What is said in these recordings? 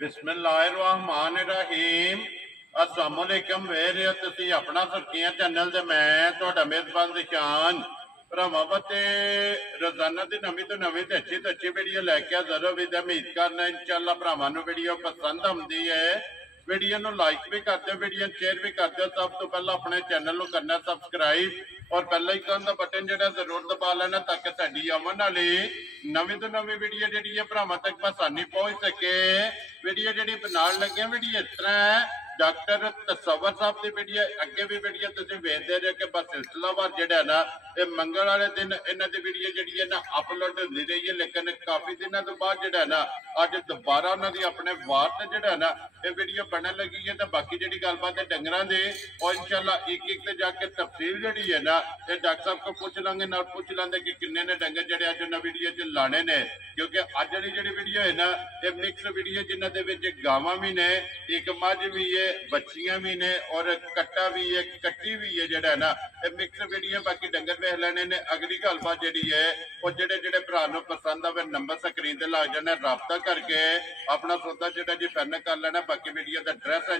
बिस्मिल्लाहिर्रहमानिर्रहीम। अस्सलामुअलैकुम वेरियो तुसी अपना सुर्खियां चैनल ते मैं तुहाडा मेजबान दिशान भरावां ते रोजाना की नवी तो नवी ते अच्छी वीडियो लैके जरूर भी उम्मीद करना इंशाअल्लाह भरावां नूं वीडियो पसंद आउंदी है। वीडियो नूं लाइक भी कर दो, वीडियो शेयर भी कर दो। सब तो पहला अपने चैनल नूं करना सबसक्राइब और बेल आइकन का बटन जो जरूर दबा लेना ताकि साडी आवन वाली नवी तो नवी वीडियो जी भरावां तक आसानी पहुंच सके। वीडियो जी बनाने लगे वीडियो इस तरह है, डॉक्टर तसव्वुर साहब की वीडियो अगे भी वीडियो तुम वेखते रहे कि बस सिलसिलावार जो ना ये मंगल वाले दिन इन्हों की वीडियो जी है ना अपलोड होती रही है, लेकिन काफी दिनों तो बाद जो ना अज दोबारा उन्होंने अपने वार से जो ना ये वीडियो बनने लगी है। तो बाकी जी गलबात है डंगर की और इंशाल्लाह एक एक जाके तफसील जी है ना ये डॉक्टर साहब को पूछ लेंगे ना, पूछ लेंगे कि किन्ने ने डंगर जड़े अज उन्हें वीडियो च लाने ने, क्योंकि अज वाली जी वीडियो है ना ये मिक्स वीडियो जिन्होंने गावां भी ने, एक मझ भी है, बच्चियां भी ने और कट्टा भी है, कट्टी भी है जड़ा ना ये मिक्स वीडियो। बाकी डंगर वेख लेने ने। अगली गलबात जी है और जेडे जेडे भरा नूं पसंद आवे नंबर स्क्रीन ते लग जाना, राबता करके अपना सौदा जो जी फाइनल कर लेना। बाकी वीडियो का एड्रैस है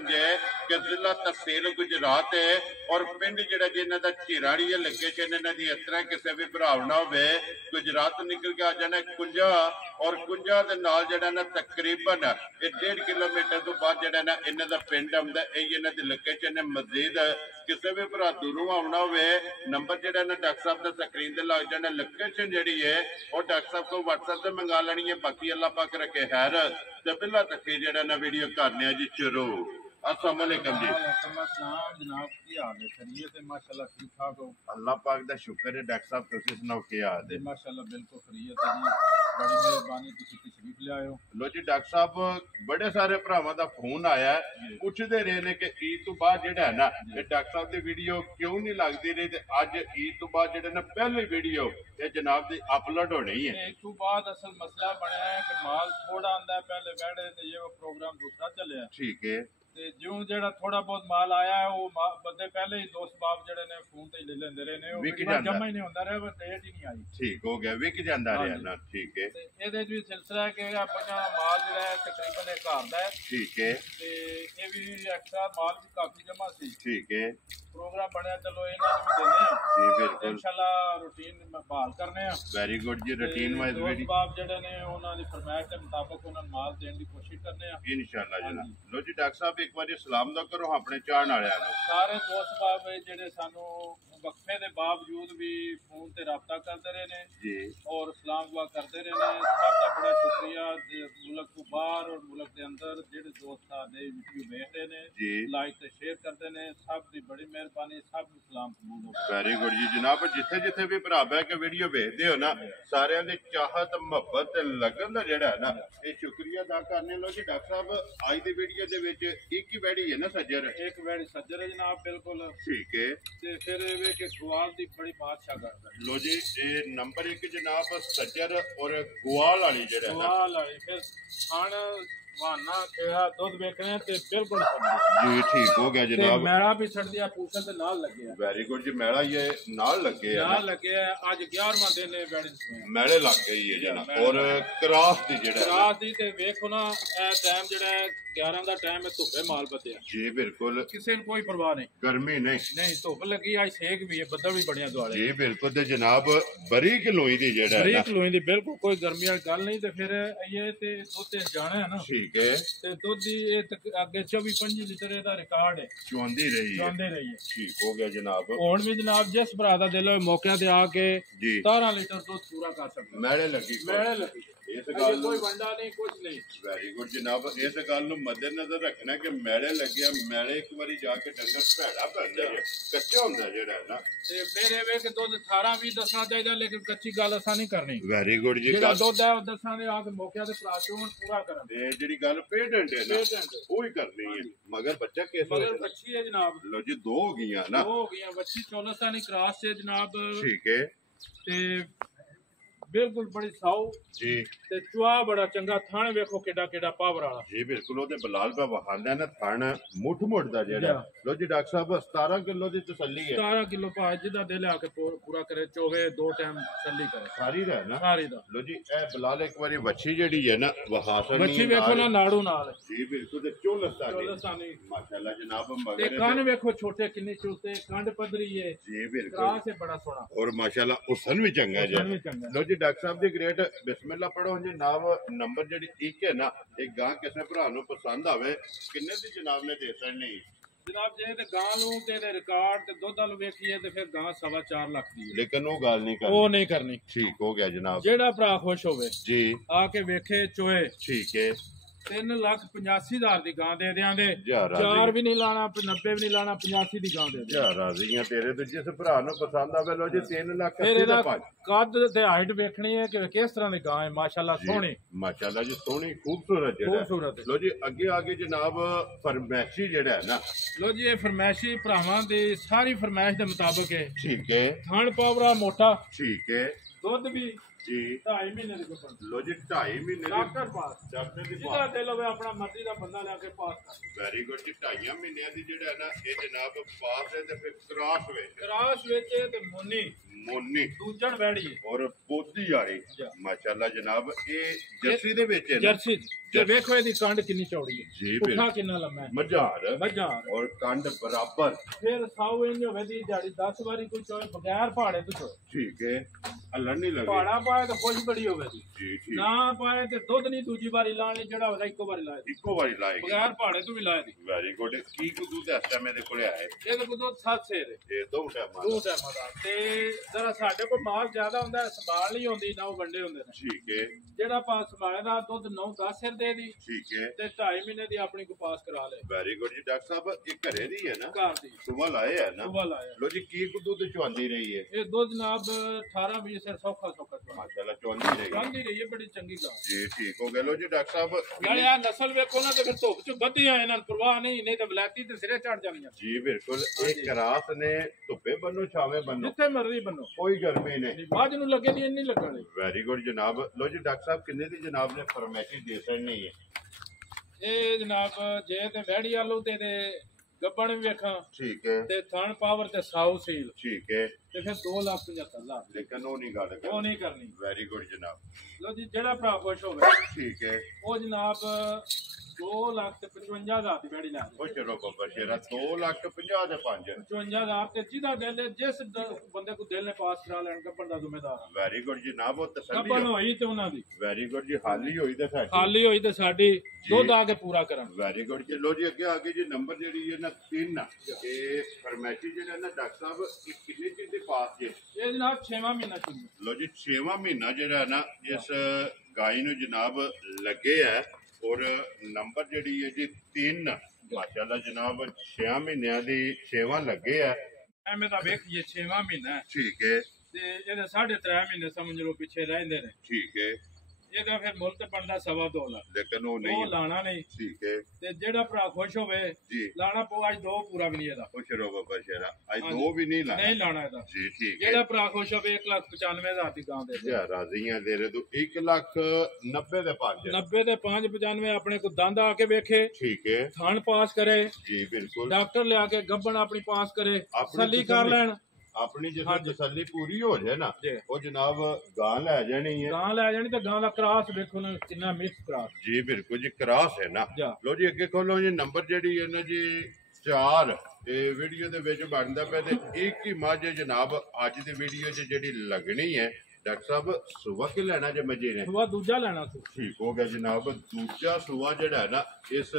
कि जिला तहसील गुजरात है और पिंड जो जी इन्हों का झीराड़ी है, लोकेशन इन्हों की इस तरह किसी भी भराव ना हो गुजरात तो निकल के आ जाना कुंजा और कुंजा के नाल जड़ा ना तकरीबन 1.5 किलोमीटर तो बाद जड़ा ना इन्हों का पिंड आउंदा, यही इन्हों की लोकेशन है। मजीद किसी भी भरा दूरों आना हो नंबर जड़ा ना डॉक्टर साहब का स्क्रीन ते लग जाना, लोकेशन जी है और डॉक्टर साहब को व्हाट्सएप से मंगा लेनी है। बाकी अल्लाह पाक रखे खैर ते बिल्ला तक जड़ा ना वीडियो करने जी शुरू। अस्सलाम वालेकुम जी। जनाब की हाल है? खैरियत है माशाल्लाह, ठीक ठाक हो? अल्लाह पाक दा शुक्र है। डॉक्टर साहब तुसीं सुनाओ की हाल है? माशाल्लाह बिल्कुल खैरियत है जी, बड़ी मेहरबानी तुसीं तशरीफ ले आए हो। लो जी डॉक्टर साहब बड़े सारे भरावां दा फोन आया है, पुछदे रहे ने कि ईद तो बाद जेड़ा है ना ये डॉक्टर साहब दी वीडियो क्यों नहीं लगदी रही ते अज ईद तो बाद जेड़ा ना पहली वीडियो ये जनाब दी अपलोड होनी है। ईद तो बाद असल मसला बनया है कि माल थोड़ा आंदा है, पहले वेड़े ते ये प्रोग्राम दूसरा चलिया, ठीक है। जो जेड़ा थोड़ा बहुत माल आया है वो बंदे पहले ही दोस्त बाप जेड़े ने फोन ते ले लेंदे रहे ने, वो जमा ही नहीं होंदा रहा, बस डेट ही नहीं आई। ठीक हो गया, विक जांदा रहा ना। ठीक है। ते एदे भी सिलसिला है कि अपना माल जेड़ा है तकरीबन एक घर दा है। ठीक है। ते ये भी एक्स्ट्रा माल भी काफी जमा सी। ठीक है। प्रोग्राम बनया, चलो इन्हां नूं भी देने जी बिल्कुल इंशाल्लाह रूटीन बहाल करने आ। वेरी गुड जी। रूटीन वाइज दोस्त बाप जेड़े ने उन्हां दी फरमाइश के मुताबिक उन्हां नूं माल देने दी कोशिश करने आ इंशाल्लाह जनाब। लो जी डॉक्टर साहब एक बार सलाम दा करो अपने चाहण वालियां नूं। सारे दोस्त बाप जेड़े सानू वक्फे के बावजूद भी फोन से रबता करते रहे ने जी और सलाम दुआ करते रहे ने, सबका बड़ा शुक्रिया। मुल्क तो बाहर और मुल्क के अंदर जेड़े दोस्त साडे वीडियो देख रहे ने जी लाइक ते शेयर करते ने, सब दी बड़ी मेहरबानी, सब नूं सलाम कबूल हो। वेरी गुड जी जनाब। जिथे जिथे भी भरा बह के वीडियो देखते हो ना सारियां दी चाहत मुहब्बत लगन दा जेड़ा है ना ये शुक्रिया अदा करने। लो जी डॉक्टर साहब आज दी वीडियो दे विच एक ही बैड़ी है ना सज्जर? एक बैड़ी सज्जर है जनाब बिल्कुल। ठीक है। ते फिर के गुआल दी बड़ी बादशाह करदा है। लो जी ये नंबर 1 जनाब सज्जर और गुआल वाली जेड़ा है ना गुआल वाली फिर खान वाना केहा दूध बेचने ते बिल्कुल जी ठीक हो गया जनाब। मेरा भी छड़ दिया पूछन ते नाल लगे है। वेरी गुड जी। मेला ये नाल लगे है, नाल लगे है। आज 11वां दिन है बैड़ी से मेले लग गई है जनाब। और क्रॉस दी जेड़ा क्रॉस दी ते देखो ना ए टाइम जेड़ा 11 दा टाइम है, धुप्पे माल बदया जी बिल्कुल, किसी ने कोई परवाह नहीं, गर्मी नहीं धुप लगी, आज सेक भी है, बदल भी बढ़िया दुआले जी बिल्कुल। ते जनाब बरीक लोई दी जेड़ा है बरीक लोई दी बिल्कुल कोई गर्मी वाली गल नहीं। ते फिर ये ते दुध जाना है ना। ठीक है। ते दुध दी अगे 24-25 लीटर दा रिकॉर्ड है, चुआंदी रही है। ठीक हो गया जनाब। हुण भी जनाब जिस भरा दा दिल होए मौके ते आके 17 लीटर दुध पूरा कर सकदा। मेले लगी इस गल कोई वंडा नहीं, कुछ नहीं। वेरी गुड जनाब। इस गल नूं मद्देनजर रखना कि मेले लगे मेले एक बारी जाके डंगर भैड़ा पैंदा है, कच्चा हुंदा जेड़ा है ना ते फिर एवे कि दुध 18-20 दसना चाहिए, लेकिन कच्ची गल असां नहीं करनी। वेरी गुड जी। जेड़ा दुध है दसां दे आके मौके ते प्लास पूरा करन ते जेड़ी गल पेटेंट है ना ओही करनी है। मगर बच्चा कैसे? मगर बच्ची है जनाब। लो जी 2 हो गईयां ना? 2 हो गईयां बच्ची 14 साल क्रॉस है जनाब। ठीक है। ते ਬਿਲਕੁਲ ਬੜੀ ਸਾਊ ਜੀ ਤੇ ਚੁਆ ਬੜਾ ਚੰਗਾ ਥਣ ਵੇਖੋ ਕਿੱਡਾ ਕਿੱਡਾ ਪਾਵਰ ਵਾਲਾ ਜੀ ਬਿਲਕੁਲ ਉਹਦੇ ਬਲਾਲ ਪਾ ਵਹਾਂਦਾ ਨਾ ਥਣ ਮੁੱਠ ਦਾ ਜੀ। ਜਿਹੜਾ ਲੋ ਜੀ ਡਾਕਟਰ ਸਾਹਿਬ 17 ਕਿਲੋ ਦੀ ਤਸੱਲੀ ਹੈ 17 ਕਿਲੋ ਭਾਅ ਜਿਹਦਾ ਦਿਲ ਆ ਕੇ ਪੂਰਾ ਕਰੇ ਚੋਵੇ 2 ਟਾਈਮ ਚੱਲੀ ਕਰੇ ਸਾਰੀ ਦਾ ਹੈ ਨਾ ਸਾਰੀ ਦਾ ਲੋ ਜੀ ਇਹ ਬਲਾਲ ਇੱਕ ਵਾਰੀ ਵੱਛੀ ਜਿਹੜੀ ਹੈ ਨਾ ਵਹਾਸਨ ਬੱਚੀ ਵੇਖੋ ਨਾ ਨਾੜੂ ਨਾਲ ਜੀ ਬਿਲਕੁਲ ਤੇ ਚੋਲਸਤਾਨੀ ਚੋਲਸਤਾਨੀ ਮਾਸ਼ਾਅੱਲਾ ਜਨਾਬ ਤੇ ਮਗਰ ਕੰਨ ਵੇਖੋ ਛੋਟੇ ਕਿੰਨੇ ਚੁੱਤੇ ਕੰਡ ਪੱਧਰੀ ਹੈ ਜੀ ਬਿਲकुल ਕਰਾਸ ਹੈ ਬੜਾ ਸੋਹਣਾ और माशाल्लाह हुसन भी चंगा है ਹੁਸਨ ਵੀ ਚੰਗਾ। लो जी डॉक्टर साहब दी ग्रेट बिस्मिल्लाह पढ़ो जी नाम नंबर ਜਿਹੜੀ ਇੱਕ ਹੈ ਨਾ ਇਹ ਗਾਂ ਕਿਸੇ ਭਰਾ ਨੂੰ ਪਸੰਦ ਆਵੇ ਕਿੰਨੇ ਦੀ ਜਨਾਬ ਨੇ ਦੇ ਸਕਣੀ ਜਨਾਬ ਜੇ ਤੇ ਗਾਂ ਨੂੰ ਤੇ ਇਹਦੇ ਰਿਕਾਰਡ ਤੇ ਦੁੱਧ ਵਾਲ ਵੇਖੀਏ ਤੇ ਫਿਰ ਗਾਂ 4.5 ਲੱਖ ਦੀ ਹੈ ਲੇਕਿਨ ਉਹ ਗੱਲ ਨਹੀਂ ਕਰਨੀ ਉਹ ਨਹੀਂ ਕਰਨੀ ਠੀਕ ਹੋ ਗਿਆ ਜਨਾਬ ਜਿਹੜਾ ਭਰਾ ਖੁਸ਼ ਹੋਵੇ ਜੀ ਆ ਕੇ ਵੇਖੇ ਚੋਏ ਠੀਕ ਹੈ 3,85,000 ਦੀ ਗਾਂ ਦੇ ਦਿਆਂਗੇ ਜਾ ਰਾਜ਼ੀ 4 ਵੀ ਨਹੀਂ ਲਾਣਾ 90 ਵੀ ਨਹੀਂ ਲਾਣਾ 85 ਦੀ ਗਾਂ ਦੇ ਦੇ ਜਾ ਰਾਜ਼ੀਆਂ ਤੇਰੇ ਤੇ ਜਿਸ ਭਰਾ ਨੂੰ ਪਸੰਦ ਆਵੇ ਲੋ ਜੀ 3 ਲੱਖ ਫਿਰ 80 ਇਹਦਾ ਦਾ ਪੰਜ ਕੱਦ ਤੇ ਹਾਈਟ ਵੇਖਣੀ ਹੈ ਕਿ ਕਿਸ ਤਰ੍ਹਾਂ ਦੀ ਗਾਂ ਹੈ ਮਾਸ਼ਾਅੱਲਾ ਸੋਹਣੀ ਮਾਸ਼ਾਅੱਲਾ ਜੀ ਸੋਹਣੀ ਖੂਬਸੂਰਤ ਜਿਹੜਾ ਖੂਬਸੂਰਤ ਹੈ। ਲੋ ਜੀ ਅੱਗੇ ਜਨਾਬ ਫਰਮੈਸ਼ੀ ਜਿਹੜਾ ਹੈ ਨਾ ਲੋ ਜੀ ਇਹ ਫਰਮੈਸ਼ੀ ਭਰਾਵਾਂ ਦੀ ਸਾਰੀ ਫਰਮੈਸ਼ ਦੇ ਮੁਤਾਬਕ ਹੈ ਠੀਕ ਹੈ ਥਣ ਪਾਵਰਾ ਮੋਟਾ ਠੀਕ ਹੈ ਦੁੱਧ ਵੀ ਜੀ 2.5 ਮਹੀਨੇ ਦੀ ਗੁੱਪਣ ਲੋ ਜੀ 2.5 ਮਹੀਨੇ ਦੀ ਡਾਕਟਰ ਪਾਸ ਡਾਕਟਰ ਦੀ ਜਿਹਦਾ ਦਿਲ ਹੋਵੇ ਆਪਣਾ ਮਰਜ਼ੀ ਦਾ ਬੰਦਾ ਲੈ ਕੇ ਪਾਸ ਕਰ ਵੈਰੀ ਗੁੱਡ ਜੀ 2.5 ਮਹੀਨਿਆਂ ਦੀ ਜਿਹੜਾ ਹੈ ਨਾ ਇਹ ਜਨਾਬ ਪਾਸ ਹੈ ਤੇ ਫਿਰ ਕ੍ਰਾਸ ਵਿੱਚ ਕਰਾਸ ਵਿੱਚ ਤੇ ਮੋਨੀ ਮੋਨੀ ਦੂਜਣ ਵੈੜੀ ਔਰ ਪੋਤੀ ਵਾਲੀ ਜਾ। ਮਾਸ਼ਾਅੱਲਾ ਜਨਾਬ ਇਹ ਜਰਸੀ ਦੇ ਵਿੱਚ ਹੈ ਨਾ ਜਰਸੀ ਤੇ ਵੇਖੋ ਇਹਦੀ ਕੰਡ ਕਿੰਨੀ ਚੌੜੀ ਹੈ ਜੀ ਪੁੱਠਾ ਬਿਲਕੁਲ ਕਿੰਨਾ ਲੰਮਾ ਹੈ ਮਝਾਰ ਮੱਝਾਂ ਔਰ ਕੰਡ ਬਰਾਬਰ ਫਿਰ ਸਾਊ ਇੰਜ ਹੋਵੇ ਦੀ ਦਿਹਾੜੀ 10 ਵਾਰੀ ਕੋਈ ਚੋਏ ਬਗੈਰ ਪਹਾੜੇ ਤੋਂ ਚੋਏ ਠੀਕ ਹੈ ਹੱਲਣ ਨਹੀਂ ਲੱਗੇ ਪਹਾੜਾ ਪਾਏ ਤਾਂ ਖੁਸ਼ ਬੜੀ ਹੋਵੇ ਦੀ ਜੀ ਠੀਕ ਨਾ ਪਾਏ ਤੇ ਦੁੱਧ ਨਹੀਂ ਦੂਜੀ ਵਾਰੀ ਲਾਣੀ ਜਿਹੜਾ ਹੋਦਾ ਇੱਕੋ ਵਾਰੀ ਲਾਏ ਇੱਕੋ ਵਾਰੀ ਲਾਏਗੀ ਬਗੈਰ ਪਹਾੜੇ ਤੋਂ ਵੀ ਲਾਏ ਦੀ ਵੈਰੀ ਗੁੱਡ ਕੀ ਕੁ ਦੁੱਧ ਇਸ ਟਾਈਮ ਮੇਰੇ ਕੋਲੇ ਆਏ ਇਹਦੇ ਕੋਲ ਦੁੱਧ 7 ਸੇਰ ਇਹ ਦੋ ਟਾਈਮ ਦੋ ਟਾਈਮਾਂ ਦਾ ਤੇ ਜਰਾ ਸਾਡੇ ਕੋਲ ਮਾਲ ਜ਼ਿਆਦਾ ਹੁੰਦਾ ਹੈ, ਸੰਭਾਲ ਨਹੀਂ ਹੁੰਦੀ ਨਾ ਉਹ ਵੰਡੇ ਹੁੰਦੇ ਨੇ ਠੀਕ ਹੈ ਜਿਹੜਾ ਪਾਸ ਸੰਭਾਲੇ ਦਾ ਦੁੱਧ 9-10 ਸਿਰ ਦੇ ਦੀ ਠੀਕ ਹੈ ਤੇ 2.5 ਮਹੀਨੇ ਦੀ ਆਪਣੀ ਕੋ ਪਾਸ ਕਰਾ ਲੇ ਵੈਰੀ ਗੁੱਡ ਜੀ ਡਾਕਟਰ ਸਾਹਿਬ ਇਹ ਘਰੇ ਦੀ ਹੈ ਨਾ ਘਰ ਦੀ ਸੁਬਹ ਲਾਏ ਹੈ ਨਾ ਸੁਬਾ ਲਾਇਆ ਲੋ ਜੀ ਕੀ ਕੁ ਦੁੱਧ ਚੁਆਂਦੀ ਰਹੀ ਹੈ ਇਹ ਦੁੱਧ ਜਨਾਬ 18-20 ਸਿਰ ਸੌਖਾ ਚੁਆ ਮਾਸ਼ਾਅੱਲਾ ਚੁਆਂਦੀ ਰਹੀ ਗਾਂਦੀ ਰਹੀ ਹੈ ਬੜੀ ਚੰਗੀ ਗੱਲ ਜੀ ਠੀਕ ਹੋ ਗਿਆ ਲੋ ਜੀ ਡਾਕਟਰ ਸਾਹਿਬ ਨਾਲੇ ਆ ਨਸਲ ਵੇਖੋ ਨਾ ਤੇ ਫਿਰ ਧੁੱਪ ਚ ਵਧੀਆਂ ਇਹਨਾਂ ਨੂੰ ਪਰਵਾਹ ਨਹੀਂ ਤਾਂ ਵਲੈਤੀ ਤੇ ਸਿਰੇ ਚੜ ਜਾਣੀਆਂ ਜੀ ਬਿਲਕੁਲ ਇਹ ਕਰਾਸ ਨੇ ਧੁੱਪੇ ਬੰਨੋ ਛਾਵੇਂ ਬੰਨੋ ਜਿੱਥੇ ਮਰਜ਼ੀ ਬੰਨੋ ਕੋਈ ਗਰਮੀ ਨਹੀਂ ਬਾਜ ਨੂੰ ਲੱਗੇ ਨਹੀਂ ਇੰਨੀ ਲੱਗਣੀ ਵੈਰੀ ਗੁੱਡ ਜਨਾਬ ਲੋ ਜੀ ਡਾਕਟਰ ਸਾਹਿਬ ਕਿੰਨੇ ਦੀ ਜਨਾਬ ਨੇ ਫਰਮੈਸ਼ੀ ਦੇ ਸਕਣੀ ਹੈ ਇਹ ਜਨਾਬ ਜੇ ਤੇ ਵੈੜੀ ਆਲੂ ਤੇ ਗੱਬਣ ਵੀ ਵੇਖਾਂ ਠੀਕ ਹੈ ਤੇ ਥਣ ਪਾਵਰ ਤੇ ਸਾਊ ਸੀਲ ਠੀਕ ਹੈ ਤੇ ਫਿਰ 2,75,000 ਲੇਕਿਨ ਉਹ ਨਹੀਂ ਗੱਲ ਉਹ ਨਹੀਂ ਕਰਨੀ ਵੈਰੀ ਗੁੱਡ ਜਨਾਬ ਲੋ ਜੀ ਜਿਹੜਾ ਭਰਾ ਖੁਸ਼ ਹੋਵੇ ਠੀਕ ਹੈ ਉਹ ਜਨਾਬ 2,55,000 ਦੀ ਵੈੜੀ ਲਾ ਦੇ ਉਹ ਚਲੋ ਬੱਬਾ ਸ਼ੇਰਾ 2,50,000 ਦੇ 5 55,000 ਤੇ ਜਿਹਦਾ ਦਿਲ ਹੈ, ਜਿਸ ਬੰਦੇ ਕੋ ਦਿਲ ਨੇ ਪਾਸ ਕਰਾ ਲੈਣ ਗੱਬਣ ਦਾ ਜ਼ਿੰਮੇਦਾਰ ਆ ਵੈਰੀ ਗੁੱਡ ਜਨਾਬ ਉਹ ਤਸੱਲੀ ਗੱਬਣ ਹੋਈ ਤੇ ਉਹਨਾਂ ਦੀ ਵੈਰੀ ਗੁੱਡ ਜੀ ਹਾਲੀ ਹੋਈ ਤਾਂ ਸਾਡੀ ਖਾਲੀ ਹੋਈ ਤੇ ਸਾਡੀ ਦੁੱਧ ਆ ਕੇ ਪੂਰਾ ਕਰਨ ਵੈਰੀ ਗੁੱਡ ਚਲੋ ਜੀ ਅੱਗੇ ਜੀ ਨੰਬਰ ਜਿਹੜੀ ਹੈ ਨਾ 3 ਇਹ ਫਰਮੈਸ਼ੀ ਜਿਹੜਾ ਨਾ ਡਾਕਟਰ ਸਾਹਿਬ ਇਹ ਕਿੰਨੇ ਚਿਰ ਦੇ ਪਾਸ ਜੇ ਇਹ ਜਨਾਬ 6ਵਾਂ ਮਹੀਨਾ ਸ਼ੁਰੂ ਲੋ ਜੀ 6ਵਾਂ ਮਹੀਨਾ ਜਿਹੜਾ ਹੈ ਨਾ ਇਸ ਗਾਈ ਨੂੰ ਜਨਾਬ ਲੱਗੇ ਹੈ ਔਰ ਨੰਬਰ ਜਿਹੜੀ ਹੈ ਜੀ 3 ਮਾਸ਼ਾਅੱਲਾ ਜਨਾਬ 6 ਮਹੀਨਿਆਂ ਦੀ 6ਵਾਂ ਲੱਗੇ ਹੈ ਐਵੇਂ ਤਾਂ ਵੇਖੀਏ 6ਵਾਂ ਮਹੀਨਾ ਹੈ ਠੀਕ ਹੈ ਤੇ ਇਹਦੇ 3.5 ਮਹੀਨੇ ਸਮਝ ਲਓ ਪਿੱਛੇ ਰਹਿੰਦੇ ਨੇ ਠੀਕ ਹੈ ਇਹਦਾ ਫਿਰ ਮੁੱਲ ਤੇ ਬਣਦਾ 2.5 ਲੱਖ ਲੇਕਿਨ ਉਹ ਉਹ ਨਹੀਂ ਲਾਣਾ ਨਹੀਂ ਠੀਕ ਹੈ ਤੇ ਜਿਹੜਾ ਭਰਾ ਖੁਸ਼ ਹੋਵੇ ਜੀ ਲਾਣਾ ਪਊ ਅੱਜ 2 ਪੂਰਾ ਵੀ ਨਹੀਂ ਇਹਦਾ ਖੁਸ਼ ਰਹੋ ਬੱਬਾ ਸ਼ੇਰਾ ਅੱਜ ਹਾਂਜੀ। 2 ਵੀ ਨਹੀਂ ਲਾਣਾ ਨਹੀਂ ਲਾਣਾ ਇਹਦਾ ਜੀ ਠੀਕ ਹੈ ਜਿਹੜਾ ਭਰਾ ਖੁਸ਼ ਹੋਵੇ 1,95,000 ਦੀ ਗਾਂ ਦੇ ਦੇ। ਜੀ ਰਾਜ਼ੀਆਂ ਦੇ ਰੇ ਤੂੰ 1,90,000 ਦੇ 5 90 ਦੇ 595 ਆਪਣੇ ਕੋ ਦੰਦ ਆ ਕੇ ਵੇਖੇ ਠੀਕ ਹੈ ਥਣ ਪਾਸ ਕਰੇ ਜੀ ਬਿਲਕੁਲ ਡਾਕਟਰ ਲਿਆ ਕੇ ਗੱਬਣ ਆਪਣੀ ਪਾਸ ਕਰੇ ਆਪਣੀ ਤਸੱਲੀ ਕਰ ਤਸੱਲੀ। ਲੈਣ ਆਪਣੀ ਜਦੋਂ ਤਸੱਲੀ ਪੂਰੀ ਹੋ ਜਾਏ ਨਾ ਜੀ। ਉਹ ਜਨਾਬ ਗਾਂ ਲੈ ਜਾਣੀ ਹੈ ਗਾਂ ਲੈ ਜਾਣੀ ਤੇ ਗਾਂ ਦਾ ਕਰਾਸ ਵੇਖੋ ਨਾ ਕਿੰਨਾ ਮਿਕਸ ਕਰਾਸ ਜੀ ਬਿਲਕੁਲ ਜੀ ਕਰਾਸ ਹੈ ਨਾ ਜਾ। ਲੋ ਜੀ ਅੱਗੇ ਖੋਲੋ ਜੀ ਨੰਬਰ ਜਿਹੜੀ ਹੈ ਨਾ ਜੀ 4 ਇਹ ਵੀਡੀਓ ਦੇ ਵਿੱਚ ਬਣਦਾ ਪਿਆ ਤੇ ਇੱਕ ਹੀ ਮੱਝ ਜਨਾਬ ਅੱਜ ਦੀ ਵੀਡੀਓ 'ਚ ਜਿਹੜੀ ਲੱਗਣੀ ਹੈ ਡਾਕਟਰ ਸਾਹਿਬ ਸੁਬਾ ਕਿ ਲੈਣਾ ਜੇ ਮੱਝੇ ਨੇ ਸੁਆ ਦੂਜਾ ਲੈਣਾ ਸੀ ਠੀਕ ਹੋ ਗਿਆ ਜਨਾਬ ਦੂਜਾ ਸੂਆ ਜਿਹੜਾ ਹੈ ਨਾ ਇਸ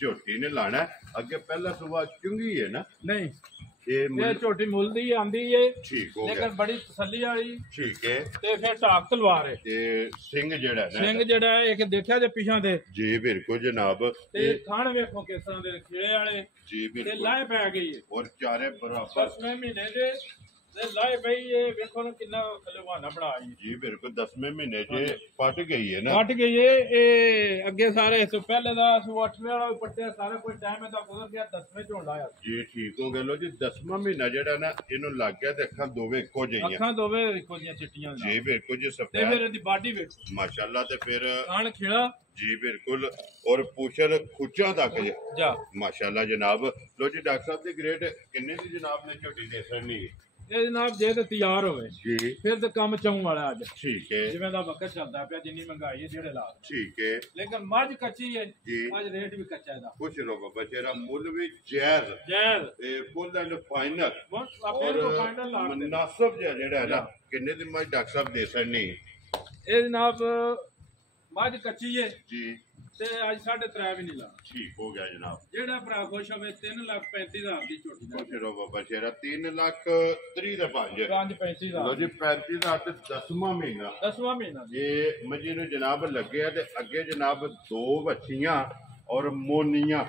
ਝੋਟੀ ਨੇ ਲਾਣਾ ਅੱਗੇ ਪਹਿਲਾ ਸੂਆ ਚੁੰਗੀ ਹੈ ਨਾ ਨਹੀਂ ਇਹ ਇਹ ਝੋਟੀ ਮੁੱਲ ਦੀ ਆਂਦੀ ਏ ਠੀਕ ਹੋ ਗਿਆ ਲੇਕਿਨ ਬੜੀ ਤਸੱਲੀ ਵਾਲੀ ਠੀਕ ਹੈ ਤੇ ਫਿਰ ਢਾਕ ਤਲਵਾਰ ਏ ਤੇ ਸਿੰਘ ਜਿਹੜਾ ਹੈ ਨਾ ਸਿੰਘ ਜਿਹੜਾ ਹੈ ਇੱਕ ਦੇਖਿਆ ਜੇ ਪਿਛਾਂ ਦੇ ਜੀ ਬਿਲਕੁਲ ਜਨਾਬ ਤੇ ਥਣ ਵੇਖੋ ਕਿਸ ਤਰ੍ਹਾਂ ਦੇ ਖੇੜੇ ਵਾਲੇ ਜੀ ਤੇ ਬਿਲਕੁਲ ਲਾਹ ਪੈ ਗਈ ਏ ਔਰ ਚਾਰੇ ਬਰਾਬਰ 10ਵੇਂ ਮਹੀਨੇ ਦੇ ਤੇ ਲਾਏ ਬਈ ਇਹ ਵੇਖੋ ਨਾ ਕਿੰਨਾ ਖਲਵਾਨਾ ਬਣਾ ਜੀ ਬਿਲਕੁਲ 10ਵੇਂ ਮਹੀਨੇ 'ਚ ਪੱਟ ਗਈ ਹੈ ਨਾ। ਕੱਟ ਗਈ ਇਹ ਅੱਗੇ ਸਾਰੇ ਇਸ ਤੋਂ ਪਹਿਲੇ ਦਾ 8ਵੇਂ ਵਾਲਾ ਪੱਟਿਆ ਸਾਰਾ ਕੋਈ ਟਾਈਮ ਇਹਦਾ ਗੁਜ਼ਰ ਗਿਆ 10ਵੇਂ ਝੋਣ ਲਾਇਆ ਜੀ। ਠੀਕ ਹੋ ਗਿਆ ਲੋ ਜੀ 10ਵਾਂ ਮਹੀਨਾ ਜਿਹੜਾ ਨਾ ਇਹਨੂੰ ਲੱਗ ਗਿਆ ਤੇ ਅੱਖਾਂ ਦੋਵੇਂ ਇੱਕੋ ਜਿਹੀਆਂ, ਅੱਖਾਂ ਦੋਵੇਂ ਇੱਕੋ ਜਿਹੀਆਂ ਚਿੱਟੀਆਂ ਜੀ ਬਿਲਕੁਲ ਜੀ। ਤੇ ਸਫੈਦ ਫਿਰ ਇਹਦੀ ਬਾਡੀ ਵੇਖੋ ਮਾਸ਼ਾਅੱਲਾ ਤੇ ਫਿਰ ਕਾਣ ਖੇੜਾ ਜੀ ਬਿਲਕੁਲ ਔਰ ਪੁੱਛਲ ਖੁੱਚਾਂ ਤੱਕ ਜਾ ਮਾਸ਼ਾਅੱਲਾ ਜਨਾਬ। ਲੋ ਜੀ ਡਾਕਟਰ ਸਾਹਿਬ ਦੀ ਗ੍ਰੇਡ ਕਿੰਨੇ ਦੀ ਜਨਾਬ ਨੇ ਝੋਟੀ ਦੇ ਸਕਣੀ ਇਹ ਜਨਾਬ ਜੇ ਤੇ ਤਿਆਰ ਹੋਵੇ ਜੀ ਫਿਰ ਤੇ ਕੰਮ ਚਾਉਣ ਵਾਲਾ ਅੱਜ ਠੀਕ ਹੈ ਜਿਵੇਂ ਦਾ ਵਕਤ ਚੱਲਦਾ ਪਿਆ ਜਿੰਨੀ ਮਹਿੰਗਾਈ ਹੈ ਜਿਹੜੇ ਲਾ ਠੀਕ ਹੈ ਲੇਕਿਨ ਮੱਝ ਕੱਚੀ ਹੈ ਜੀ। ਅੱਜ ਰੇਟ ਵੀ ਕੱਚਾ ਇਹਦਾ ਕੁਛ ਲੋਗੋ ਬਚੇਰਾ ਮੁੱਲ ਵੀ ਜਾਇਜ਼ ਜੈਰ ਤੇ ਫੁੱਲ ਐਂਡ ਫਾਈਨਲ ਆਪਣੇ ਕੋ ਫਾਈਨਲ ਲਾ ਦੇ ਮੁਨਾਸਬ ਜਿਹੜਾ ਹੈ ਨਾ ਕਿੰਨੇ ਦੀ ਮੈਂ ਡਾਕਟਰ ਸਾਹਿਬ ਦੇ ਸਕਣੀ ਇਹ ਜਨਾਬ ਮੱਝ ਕੱਚੀ ਹੈ ਜੀ ਤੇ ਅੱਜ 3.5 ਵੀ ਨਹੀਂ ਲਾ ਠੀਕ ਹੋ ਗਿਆ ਜਨਾਬ। ਜਿਹੜਾ ਭਰਾ ਖੁਸ਼ ਹੋਵੇ 3,35,000 ਦੀ ਝੋਟੀ ਦਾ ਕੁਛ ਲੋਗੋ ਬਚੇਰਾ 3,30,000 ਦਾ 5 5,35,000 ਲੋ ਜੀ 35,000 ਤੇ 10ਵਾਂ ਮਹੀਨਾ 10ਵਾਂ ਮਹੀਨਾ ਇਹ ਮੱਝੀ ਨੂੰ ਜਨਾਬ ਲੱਗਿਆ ਤੇ ਅੱਗੇ ਜਨਾਬ 2 ਬੱਚੀਆਂ ਔਰ ਮੋਨੀਆਂ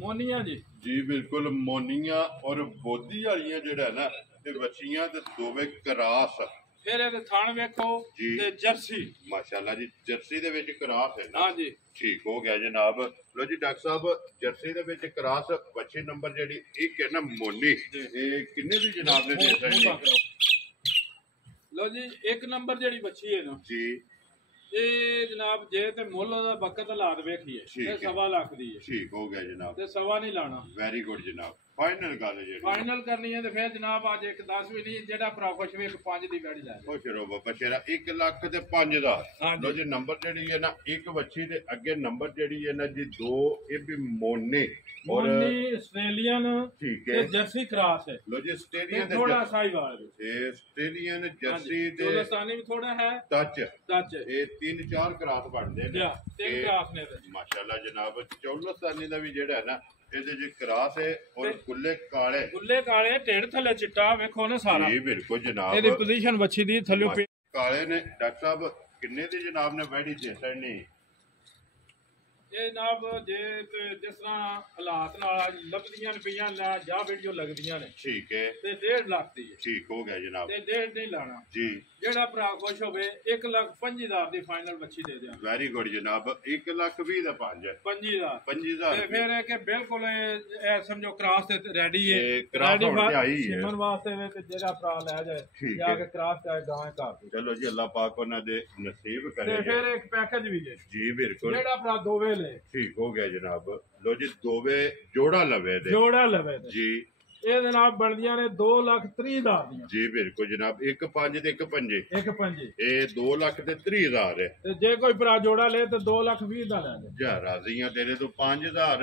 ਮੋਨੀਆਂ ਜੀ ਬਿਲਕੁਲ ਮੋਨੀਆਂ ਔਰ ਬੋਦੀ ਵਾਲੀਆਂ ਜਿਹੜਾ ਨਾ ਤੇ ਬੱਚੀਆਂ ਤੇ ਦੋਵੇਂ ਕਰਾਸ ਫਿਰ ਇਹ ਥਣ ਵੇਖੋ ਜੀ। ਤੇ ਜਰਸੀ ਮਾਸ਼ਾਅੱਲਾ ਜੀ ਜਰਸੀ ਦੇ ਵਿੱਚ ਕਰਾਸ ਹੈ ਨਾ। ਹਾਂਜੀ ਠੀਕ ਹੋ ਗਿਆ ਜਨਾਬ। ਲੋ ਜੀ ਡਾਕਟਰ ਸਾਹਿਬ ਜਰਸੀ ਦੇ ਵਿੱਚ ਕਰਾਸ ਬੱਚੇ ਨੰਬਰ ਜਿਹੜੀ ਇੱਕ ਹੈ ਨਾ ਮੋਨੀ ਇਹ ਕਿੰਨੇ ਦੀ ਜਨਾਬ ਨੇ ਦੇ ਸਕਣੀ ਲੋ ਜੀ 1 ਨੰਬਰ ਜਿਹੜੀ ਬੱਚੀ ਹੈ ਨਾ ਜੀ ਇਹ ਜਨਾਬ ਜੇ ਤੇ ਮੁੱਲ ਦਾ ਬਕਤ ਹਾਲਾਤ ਵੇਖੀਏ ਠੀਕ ਇਹ ਹੈ। 1.5 ਲੱਖ ਦੀ ਹੈ ਠੀਕ ਹੋ ਗਿਆ ਜਨਾਬ। ਤੇ 1.5 ਨਹੀਂ ਲਾਣਾ ਵੈਰੀ ਗੁੱਡ ਜਨਾਬ। ਫਾਈਨਲ ਗੱਲ ਹੈ ਜਿਹੜੀ ਫਾਈਨਲ ਕਰਨੀ ਹੈ ਤੇ ਫਿਰ ਜਨਾਬ ਅੱਜ 1.10 ਵੀ ਨਹੀਂ ਜਿਹੜਾ ਭਰਾ ਖੁਸ਼ ਵੀ 1.5 ਦੀ ਗਾੜੀ ਲੈ ਖੁਸ਼ ਰਹੋ ਬਾਬਾ ਸ਼ੇਰਾ 1 ਲੱਖ ਤੇ 5 ਦਾ। ਹਾਂਜੀ। ਲੋ ਜੀ ਨੰਬਰ ਜਿਹੜੀ ਹੈ ਨਾ ਇੱਕ ਬੱਚੀ ਦੇ ਅੱਗੇ ਨੰਬਰ ਜਿਹੜੀ ਹੈ ਨਾ ਜੀ 2 ਇਹ ਵੀ ਮੋਨੇ ਔਰ ਮੋਨੀ ਆਸਟ੍ਰੇਲੀਅਨ ਠੀਕ ਤੇ ਹੈ। ਜਰਸੀ ਕ੍ਰਾਸ ਹੈ ਲੋ ਜੀ ਤੇ ਆਸਟ੍ਰੇਲੀਅਨ ਥੋੜਾ ਸਾਈਵਾਲ ਵੀ ਇਹ ਆਸਟ੍ਰੇਲੀਅਨ ਜਰਸੀ ਤੇ ਹਿੰਦੁਸਤਾਨੀ ਵੀ ਥੋੜਾ ਹੈ ਟੱਚ ਟੱਚ ਇਹ 3-4 ਕਰਾਸ ਬਣਦੇ ਨੇ। ਜਾ 3 ਇਹ ਕ੍ਰਾਸ ਨੇ ਤੇ ਮਾਸ਼ਾਅੱਲਾ ਜਨਾਬ ਚੌਲਸਤਾਨੀ ਦਾ ਵੀ ਜਿਹੜਾ ਹੈ ਨਾ ਇਹਦੇ ਚ ਕਰਾਸ ਹੈ ਔਰ ਕੁੱਲੇ ਕਾਲੇ ਗੁੱਲੇ ਕਾਲੇ ਢੇੜ ਥੱਲੇ ਚਿੱਟਾ ਵੇਖੋ ਨਾ ਸਾਰਾ ਜੀ ਬਿਲਕੁਲ ਜਨਾਬ। ਇਹਦੀ ਪੋਜੀਸ਼ਨ ਵੱਛੀ ਦੀ ਥੱਲੇ ਕਾਲੇ ਨੇ ਡਾਕਟਰ ਸਾਹਿਬ ਕਿੰਨੇ ਦੀ ਜਨਾਬ ਨੇ ਵੈੜੀ ਦੇ ਸਕਣੀ ਇਹ ਜਨਾਬ ਜੇ ਤੇ ਜਿਸ ਤਰ੍ਹਾਂ ਹਾਲਾਤ ਨਾਲ ਲੱਭਦੀਆਂ ਪਈਆਂ ਨਾ ਜਾਂ ਵੀਡੀਓ ਲੱਗਦੀਆਂ ਨੇ ਠੀਕ ਹੈ ਤੇ 1.5 ਲੱਖ ਦੀ ਹੈ ਠੀਕ ਹੋ ਗਿਆ ਜਨਾਬ ਤੇ 1.5 ਨਹੀਂ ਲਾਣਾ ਜੀ। ਜਿਹੜਾ ਭਰਾ ਖੁਸ਼ ਹੋਵੇ 1,25,000 ਦੀ ਫਾਈਨਲ ਬੱਚੀ ਦੇ ਦਿਆਂ ਵੈਰੀ ਗੁੱਡ ਜਨਾਬ 1,20,000 ਦਾ 5 25,000 25,000 ਤੇ ਫਿਰ ਇਹ ਕਿ ਬਿਲਕੁਲ ਇਹ ਸਮਝੋ ਕ੍ਰਾਸ ਤੇ ਰੈਡੀ ਹੈ ਇਹ ਕ੍ਰਾਸ ਹੁਣ ਤੇ ਆਈ ਹੈ। ਸਿਮਨ ਵਾਸਤੇ ਵੇ ਤੇ ਜਿਹੜਾ ਭਰਾ ਲੈ ਜਾਏ ਠੀਕ ਜਾ ਹੈ। ਕੇ ਕ੍ਰਾਸ ਚਾਹੇ ਗਾਂ ਘਰ ਦੀ। ਚਲੋ ਜੀ ਅੱਲਾਹ ਪਾਕ ਉਹਨਾਂ ਦੇ ਨਸੀਬ ਤੇ ਕਰੇ ਫਿਰ ਇੱਕ ਪੈਕੇਜ ਵੀ ਹੈ ਜੀ ਬਿਲਕੁਲ ਜਿਹੜਾ ਭਰਾ ਦੋਵੇਂ ਲੈ ਠੀਕ ਹੋ ਗਿਆ ਜਨਾਬ। ਲੋ ਜੀ ਦੋਵੇਂ ਜੋੜਾ ਲਵੇ ਦੇ ਜੋੜਾ ਲਵੇ ਤੇ ਜੀ ਇਹਦੇ ਨਾਲ ਬਣਦੀਆਂ ਨੇ 2,30,000 ਦੀਆਂ ਜੀ ਬਿਲਕੁਲ ਜਨਾਬ 1,5 ਤੇ 1,5 ਇੱਕ ਪੰਜੀ ਇਹ 2,30,000 ਹੈ। ਤੇ ਜੇ ਕੋਈ ਭਰਾ ਜੋੜਾ ਲੇ ਤੇ 2,20,000 ਦਾ ਲੈ ਲੈ ਜਾ ਰਾਜ਼ੀਆਂ ਤੇਰੇ ਤੋਂ 5,000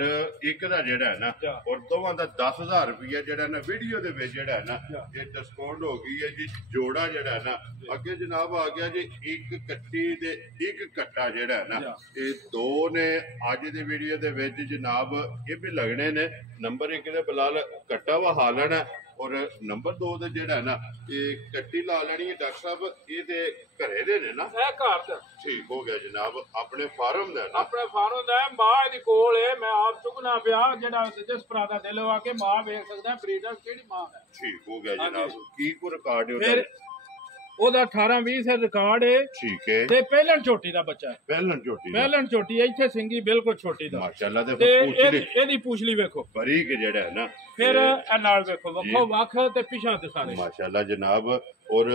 ਇੱਕ ਦਾ ਜਿਹੜਾ ਹੈ ਨਾ ਜਾ। ਔਰ ਦੋਵਾਂ ਦਾ 10,000 ਰੁਪਇਆ ਜਿਹੜਾ ਨਾ ਵੀਡੀਓ ਦੇ ਵਿੱਚ ਜਿਹੜਾ ਹੈ ਨਾ ਜਾ। ਇਹ ਡਿਸਕਾਊਂਟ ਹੋ ਗਈ ਹੈ ਜੀ। ਜੋੜਾ ਜਿਹੜਾ ਹੈ ਨਾ ਅੱਗੇ ਜਨਾਬ ਆ ਗਿਆ ਜੀ ਇੱਕ ਕੱਟੀ ਤੇ ਇੱਕ ਕੱਟਾ ਜਿਹੜਾ ਹੈ ਨਾ ਜਾ। ਇਹ ਦੋ ਨੇ ਅੱਜ ਦੀ ਵੀਡੀਓ ਦੇ ਵਿੱਚ ਜਨਾਬ ਇਹ ਵੀ ਲੱਗਣੇ ਨੇ। ਨੰਬਰ 1 ਦੇ ਬਲਾਲ ਕੱਟਾ ਵਾ ਹਾ ਲੈਣਾ ਔਰ ਨੰਬਰ 2 ਦੇ ਜਿਹੜਾ ਹੈ ਨਾ ਇਹ ਕੱਟੀ ਲਾ ਲੈਣੀ ਹੈ। ਡਾਕਟਰ ਸਾਹਿਬ ਇਹ ਤੇ ਘਰੇ ਦੇ ਨੇ ਨਾ ਇਹ ਘਰ ਤੇ ਠੀਕ ਹੋ ਗਿਆ ਜਨਾਬ ਆਪਣੇ ਫਾਰਮ ਦਾ ਨਾ ਆਪਣੇ ਫਾਰਮ ਦਾ ਮਾਂ ਇਹਦੀ ਕੋਲ ਹੈ ਮੈਂ ਆਪ ਚੁਗਣਾ ਪਿਆ ਜਿਹੜਾ ਜਿਸ ਭਰਾ ਦਾ ਦਿਲ ਆ ਕੇ ਮਾਂ ਵੇਖ ਸਕਦਾ ਬਰੀਡਰ ਕਿਹੜੀ ਮਾਂ ਹੈ ਠੀਕ ਹੋ ਗਿਆ ਹਾਂਜੀ। ਜਨਾਬ ਕੀ ਕੋ ਰਿਕਾਰਡ ਹੈ ਫਿਰ ਉਹਦਾ ਉਹਦਾ 18-20 ਸੇ ਰਿਕਾਰਡ ਹੈ ਠੀਕ ਹੈ ਤੇ ਪਹਿਲਣ ਛੋਟੀ ਦਾ ਬੱਚਾ ਹੈ ਪਹਿਲਣ ਝੋਟੀ ਦਾ। ਪਹਿਲਣ ਛੋਟੀ ਹੈ, ਇੱਥੇ ਸਿੰਗੀ ਬਿਲਕੁਲ ਛੋਟੀ ਦਾ ਮਾਸ਼ਾਅੱਲਾ ਤੇ ਤੇ ਪੁੱਛਲੀ ਇਹਦੀ ਪੂਛਲੀ ਵੇਖੋ ਬਰੀਕ ਜਿਹੜਾ ਹੈ ਨਾ ਫਿਰ ਇਹ ਇਹ ਨਾਲ ਵੇਖੋ ਵੱਖੋ ਵੱਖ ਤੇ ਪਿਛਾਂ ਤੇ ਸਾਰੇ ਮਾਸ਼ਾਅੱਲਾ ਜਨਾਬ ਔਰ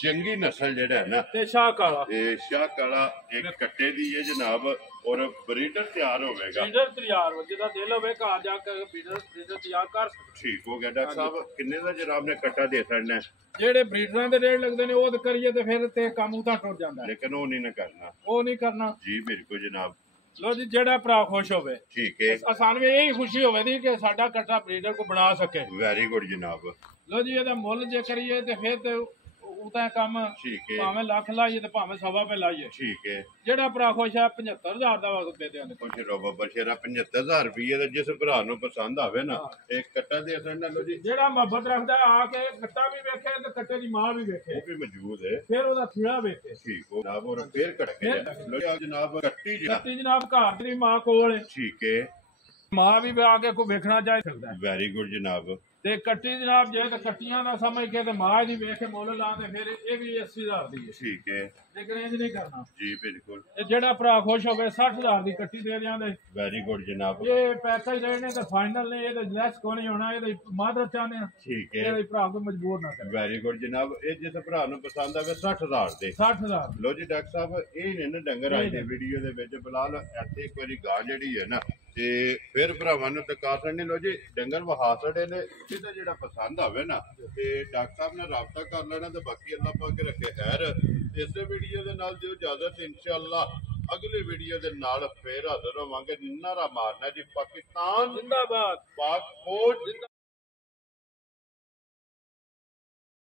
ਚੰਗੀ ਨਸਲ ਜਿਹੜਾ ਹੈ ਨਾ ਤੇ ਸ਼ਾਹ ਕਾਲਾ ਇਹ ਸ਼ਾਹ ਕਾਲਾ ਇੱਕ ਕੱਟੇ ਦੀ ਹੈ ਜਨਾਬ ਔਰ ਬਰੀਡਰ ਤਿਆਰ ਹੋਵੇਗਾ। ਬਰੀਡਰ ਤਿਆਰ ਹੋ ਜਿਹਦਾ ਦਿਲ ਹੋਵੇ ਘਰ ਜਾ ਕੇ ਬਰੀਡਰ ਤਿਆਰ ਕਰ ਸਕਦਾ। ਠੀਕ ਹੋ ਗਿਆ ਡਾਕਟਰ ਸਾਹਿਬ ਕਿੰਨੇ ਦਾ ਜਨਾਬ ਨੇ ਕੱਟਾ ਦੇ ਸਕਣਾ ਜਿਹੜੇ ਬਰੀਡਰਾਂ ਦੇ ਰੇਟ ਲੱਗਦੇ ਨੇ ਉਹ ਤੇ ਕਰੀਏ ਤੇ ਫਿਰ ਤੇ ਕੰਮ ਉਤਾਂ ਟੁੱਟ ਜਾਂਦਾ ਹੈ। ਲੇਕਿਨ ਉਹ ਨਹੀਂ ਨਾ ਕਰਨਾ ਉਹ ਨਹੀਂ ਕਰਨਾ। ਜੀ ਬਿਲਕੁਲ ਜਨਾਬ ਲੋ ਜੀ ਜਿਹੜਾ ਭਰਾ ਖੁਸ਼ ਹੋਵੇ ਠੀਕ ਹੈ ਆਸਾਨ ਵੀ ਇਹੀ ਖੁਸ਼ੀ ਹੋਵੇ ਦੀ ਕਿ ਸਾਡਾ ਕੱਟਾ ਬਰੀਡਰ ਕੋ ਬਣਾ ਸਕੇ। ਵੈਰੀ ਗੁੱਡ ਜਨਾਬ ਲੋ ਜੀ ਇਹਦਾ ਮੁੱਲ ਜੇ ਕਰੀਏ ਤੇ ਫਿਰ ਤੇ ਉਹ ਤਾਂ ਕੰਮ ਠੀਕ ਹੈ ਭਾਵੇਂ ਲੱਖ ਲਾਈਏ ਤੇ ਭਾਵੇਂ 1.25 ਲਾਈਏ। ਠੀਕ ਹੈ ਜਿਹੜਾ ਭਰਾ ਖੁਸ਼ ਹੈ 75,000 ਦਾ ਦੇ ਦਿਆਂਗੇ। ਕੁਛ ਰੋਬਾ ਬਸ਼ੇਰਾ 75,000 ਰੁਪਏ ਦਾ ਜਿਸ ਭਰਾ ਨੂੰ ਪਸੰਦ ਆਵੇ ਨਾ ਇਹ ਕੱਟਾ ਦੇ ਸਕਣਾ ਲੋ ਜੀ ਜਿਹੜਾ ਮੁਹੱਬਤ ਰੱਖਦਾ ਆ ਕੇ ਕੱਟਾ ਵੀ ਵੇਖੇ ਤੇ ਕੱਟੇ ਦੀ ਮਾਂ ਵੀ ਵੇਖੇ ਉਹ ਵੀ ਮੌਜੂਦ ਹੈ ਫਿਰ ਉਹਦਾ ਥੀੜਾ ਵੇਖੇ। ਠੀਕ ਹੋ ਜਨਾਬ ਔਰ ਫੇਰ ਕੱਟ ਕੇ ਲੋ ਜੀ ਜਨਾਬ ਕੱਟੀ ਜੀ ਕੱਟੀ ਜਨਾਬ ਘਰ ਦੀ ਮਾਂ ਕੋਲ ਹੈ। ਠੀਕ ਹੈ ਮਾਂ ਵੀ ਆ ਕੇ ਕੋਈ ਵੇਖਣਾ ਚਾਹ ਸਕਦਾ ਹੈ। ਵੈਰੀ ਗੁੱਡ ਜਨਾਬ ਤੇ ਕੱਟੀ ਜਨਾਬ ਜੇ ਤੇ ਕੱਟੀਆਂ ਦਾ ਸਮਝ ਕੇ ਤੇ ਮਾਜ ਦੀ ਵੇਖ ਕੇ ਮੁੱਲ ਲਾ ਤੇ ਫਿਰ ਇਹ ਵੀ 80,000 ਦੀ ਹੈ। ਠੀਕ ਹੈ, ਲੇਕਿਨ ਇੰਜ ਨਹੀਂ ਕਰਨਾ ਜੀ ਬਿਲਕੁਲ। ਤੇ ਜਿਹੜਾ ਭਰਾ ਖੁਸ਼ ਹੋਵੇ 60,000 ਦੀ ਕੱਟੀ ਦੇ ਦਿਆਂਗੇ। ਵੈਰੀ ਗੁੱਡ ਜਨਾਬ। ਇਹ ਪੈਸਾ ਹੀ ਲੈਣੇ ਤੇ ਫਾਈਨਲ ਨੇ, ਇਹਦੇ ਲੈਸ ਕੋਈ ਨਹੀਂ ਹੋਣਾ, ਇਹਦੇ ਮਾਦਰ ਚਾਹਨੇ ਆ। ਠੀਕ ਹੈ, ਇਹਦੇ ਭਰਾ को ਮਜਬੂਰ ਨਾ ਕਰੇ। ਵੈਰੀ ਗੁੱਡ ਜਨਾਬ। ਇਹ ਜਿਸ ਭਰਾ ਨੂੰ ਪਸੰਦ ਆਵੇ 60,000 ਦੇ 60,000 ਲੋ ਜੀ। ਡਾਕਟਰ ਸਾਹਿਬ ਇਹ ਨੇ ਨਾ ਡੰਗਰ ਅੱਜ ਦੀ ਵੀਡੀਓ ਦੇ ਵਿੱਚ ਫਿਲਹਾਲ ਇੱਥੇ ਇੱਕ ਵਾਰੀ ਗਾਂ ਜਿਹੜੀ ਹੈ ਨਾ ਤੇ ਫਿਰ ਭਰਾਵਾਂ ਨੂੰ ਤਕਾ ਸਕਦੇ। ਲੋ ਜੀ ਡੰਗਰ ਵਹਾ ਛੜੇ ਨੇ, ਇਹਦਾ ਜਿਹੜਾ ਪਸੰਦ ਆਵੇ ਨਾ ਤੇ ਡਾਕਟਰ ਸਾਹਿਬ ਨਾਲ ਰਾਬਤਾ ਕਰ ਲੈਣਾ ਤੇ ਬਾਕੀ ਅੱਲਾਹ ਪਾਕ ਰੱਖੇ ਖੈਰ। ਇਸੇ ਵੀਡੀਓ ਦੇ ਨਾਲ ਦਿਓ ਇਜਾਜ਼ਤ, ਇਨਸ਼ਾਅੱਲਾ ਅਗਲੀ ਵੀਡੀਓ ਦੇ ਨਾਲ ਫੇਰ ਹਾਜ਼ਰ ਹੋਵਾਂਗੇ। ਨਾਰਾ ਮਾਰਨਾ ਜੀ ਪਾਕਿਸਤਾਨ जिंदाबाद, ਪਾਕ ਫੌਜ।